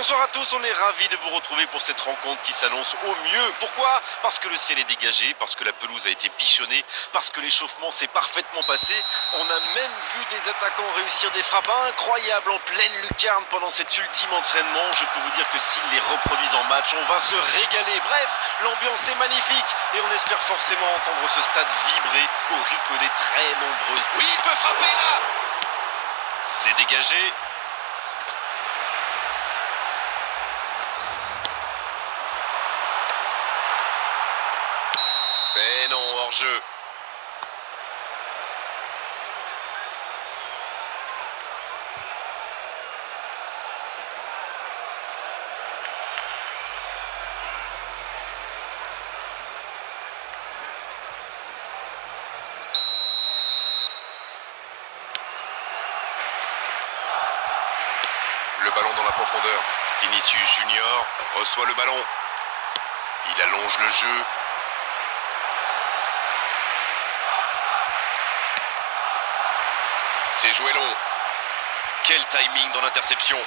Bonsoir à tous, on est ravis de vous retrouver pour cette rencontre qui s'annonce au mieux. Pourquoi? Parce que le ciel est dégagé, parce que la pelouse a été bichonnée, parce que l'échauffement s'est parfaitement passé. On a même vu des attaquants réussir des frappes incroyables en pleine lucarne pendant cet ultime entraînement. Je peux vous dire que s'ils les reproduisent en match, on va se régaler. Bref, l'ambiance est magnifique et on espère forcément entendre ce stade vibrer au rythme des très nombreuses. Oui, il peut frapper là! C'est dégagé. Mais non, hors-jeu. Le ballon dans la profondeur. Vinicius Junior reçoit le ballon. Il allonge le jeu. C'est joué long. Quel timing dans l'interception.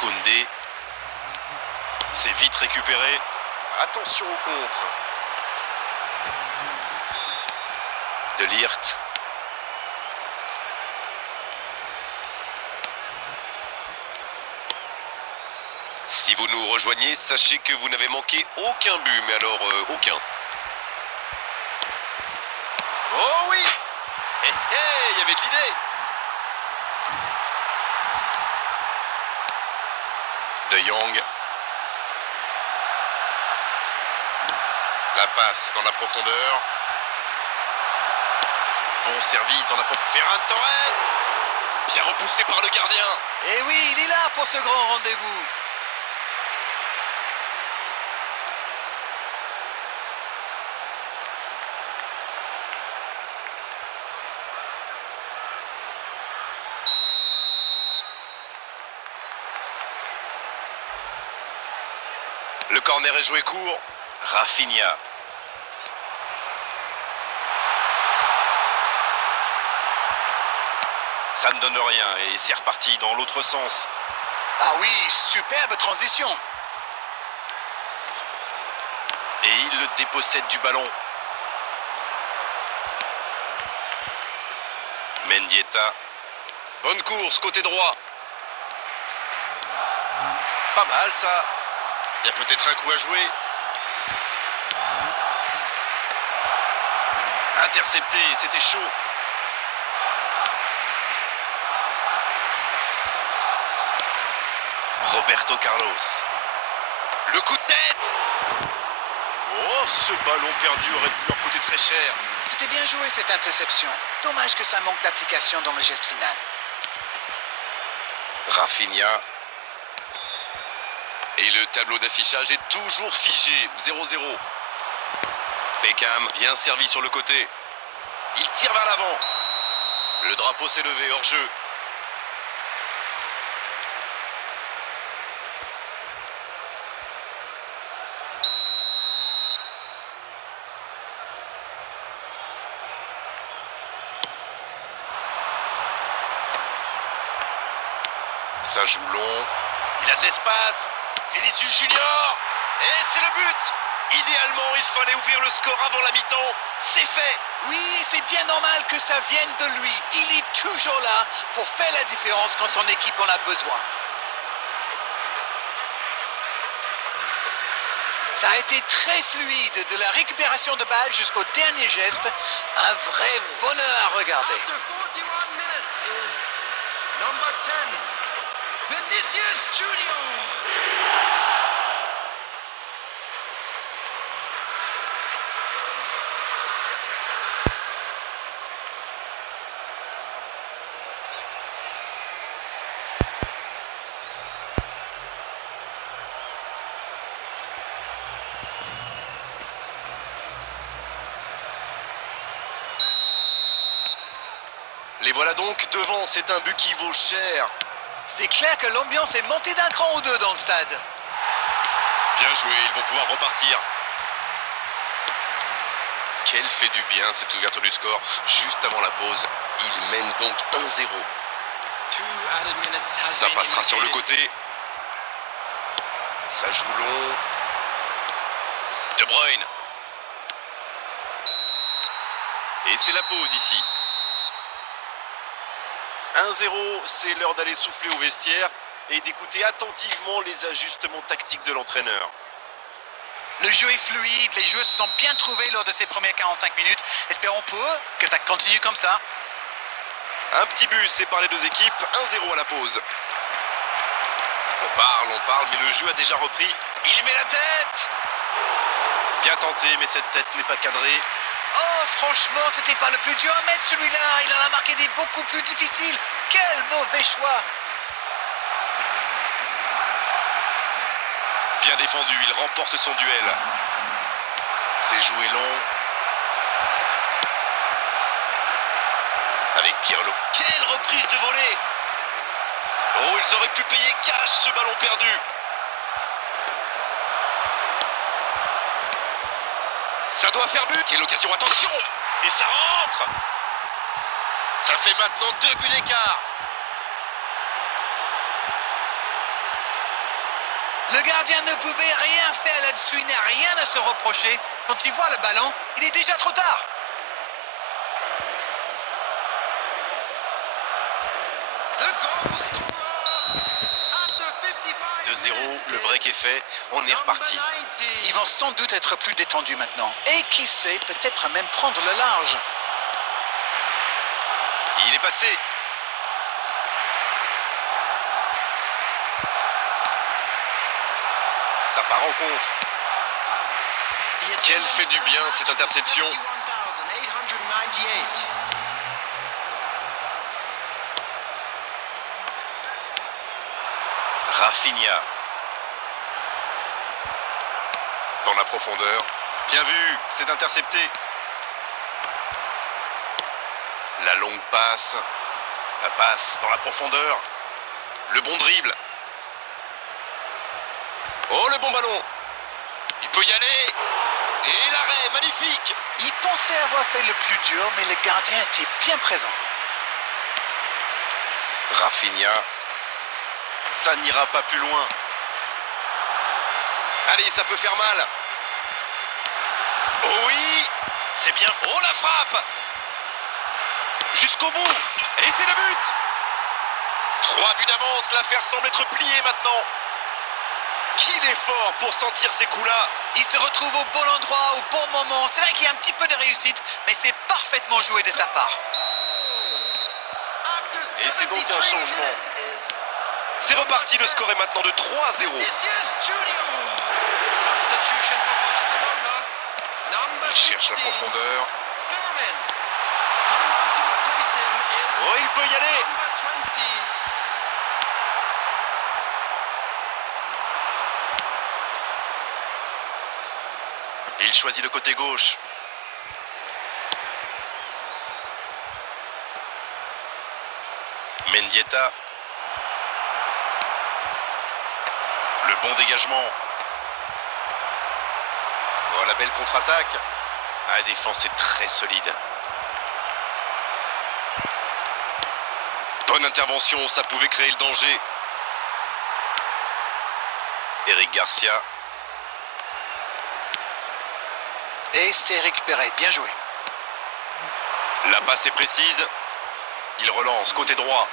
Koundé. C'est vite récupéré. Attention au contre. De Ligt. Si vous nous rejoignez, sachez que vous n'avez manqué aucun but, mais alors aucun. Oh oui! Hé hé, il y avait de l'idée! De Jong. La passe dans la profondeur. Bon service dans la profondeur. Ferran Torres! Bien repoussé par le gardien. Et oui, il est là pour ce grand rendez-vous. Le corner est joué court. Rafinha. Ça ne donne rien et c'est reparti dans l'autre sens. Ah oui, superbe transition. Et il le dépossède du ballon. Mendieta. Bonne course, côté droit. Pas mal ça. Il y a peut-être un coup à jouer. Intercepté, c'était chaud. Roberto Carlos. Le coup de tête. Oh, ce ballon perdu aurait pu leur coûter très cher. C'était bien joué cette interception. Dommage que ça manque d'application dans le geste final. Rafinha. Et le tableau d'affichage est toujours figé, 0-0. Beckham, bien servi sur le côté. Il tire vers l'avant. Le drapeau s'est levé hors jeu. Ça joue long. Il a de l'espace. Vinicius Junior. Et c'est le but. Idéalement, il fallait ouvrir le score avant la mi-temps. C'est fait. Oui, c'est bien normal que ça vienne de lui. Il est toujours là pour faire la différence quand son équipe en a besoin. Ça a été très fluide, de la récupération de balle jusqu'au dernier geste. Un vrai bonheur à regarder. After 41 minutes is number 10, Vinicius Junior. Les voilà donc devant. C'est un but qui vaut cher. C'est clair que l'ambiance est montée d'un cran ou deux dans le stade. Bien joué, ils vont pouvoir repartir. Quel fait du bien cette ouverture du score juste avant la pause. Ils mènent donc 1-0. Ça passera sur le côté. Ça joue long. De Bruyne. Et c'est la pause ici. 1-0, c'est l'heure d'aller souffler au vestiaire et d'écouter attentivement les ajustements tactiques de l'entraîneur. Le jeu est fluide, les joueurs se sont bien trouvés lors de ces premières 45 minutes. Espérons pour eux que ça continue comme ça. Un petit but sépare les deux équipes, 1-0 à la pause. On parle, mais le jeu a déjà repris. Il met la tête! Bien tenté, mais cette tête n'est pas cadrée. Oh, franchement, c'était pas le plus dur à mettre celui-là. Il en a marqué des beaucoup plus difficiles. Quel mauvais choix! Bien défendu, il remporte son duel. C'est joué long. Avec Pirlo. Quelle reprise de volée! Oh, ils auraient pu payer cash ce ballon perdu. Ça doit faire but. Quelle occasion, attention! Et ça rentre! Ça fait maintenant 2 buts d'écart. Le gardien ne pouvait rien faire là-dessus, il n'a rien à se reprocher. Quand il voit le ballon, il est déjà trop tard. The goal scorer after 55 2-0, minutes le break est fait. On est reparti. number 90. Ils vont sans doute être plus détendus maintenant. Et qui sait, peut-être même prendre le large. Il est passé. Ça part en contre. Quelle fait du bien cette interception. 71,898. Rafinha. Dans la profondeur. Bien vu, c'est intercepté. La longue passe. La passe dans la profondeur. Le bon dribble. Oh, le bon ballon. Il peut y aller. Et l'arrêt, magnifique. Il pensait avoir fait le plus dur, mais le gardien était bien présent. Rafinha. Ça n'ira pas plus loin. Allez, ça peut faire mal. Oh oui. C'est bien. Oh, la frappe. Jusqu'au bout. Et c'est le but. 3 buts d'avance. L'affaire semble être pliée maintenant. Qu'il est fort pour sentir ces coups-là. Il se retrouve au bon endroit, au bon moment. C'est vrai qu'il y a un petit peu de réussite, mais c'est parfaitement joué de sa part. Et c'est donc un 73 changement. minutes is C'est reparti. Le score est maintenant de 3-0. Vinicius Junior. Substitution for Barcelona. Number Il cherche la 16, profondeur. Fermin. Coming on to replace him is Oh, il peut y aller. number 20. Il choisit le côté gauche. Mendieta. Le bon dégagement. Oh, la belle contre-attaque. La défense est très solide. Bonne intervention, ça pouvait créer le danger. Eric Garcia. Et c'est récupéré, bien joué. La passe est précise. Il relance côté droit.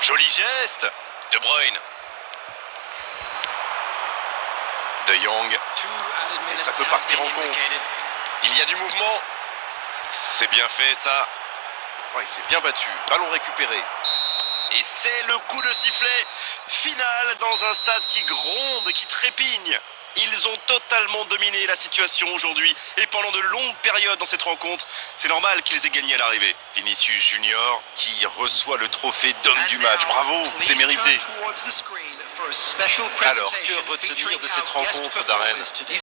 Joli geste. De Bruyne. De Jong. Et ça peut partir en contre. Il y a du mouvement. C'est bien fait ça. Oh, il s'est bien battu. Ballon récupéré. Et c'est le coup de sifflet final dans un stade qui gronde, qui trépigne. Ils ont totalement dominé la situation aujourd'hui et pendant de longues périodes dans cette rencontre, c'est normal qu'ils aient gagné à l'arrivée. Vinicius Junior qui reçoit le trophée d'homme du match. Bravo, c'est mérité. Alors, que retenir de cette rencontre, Darren? Ils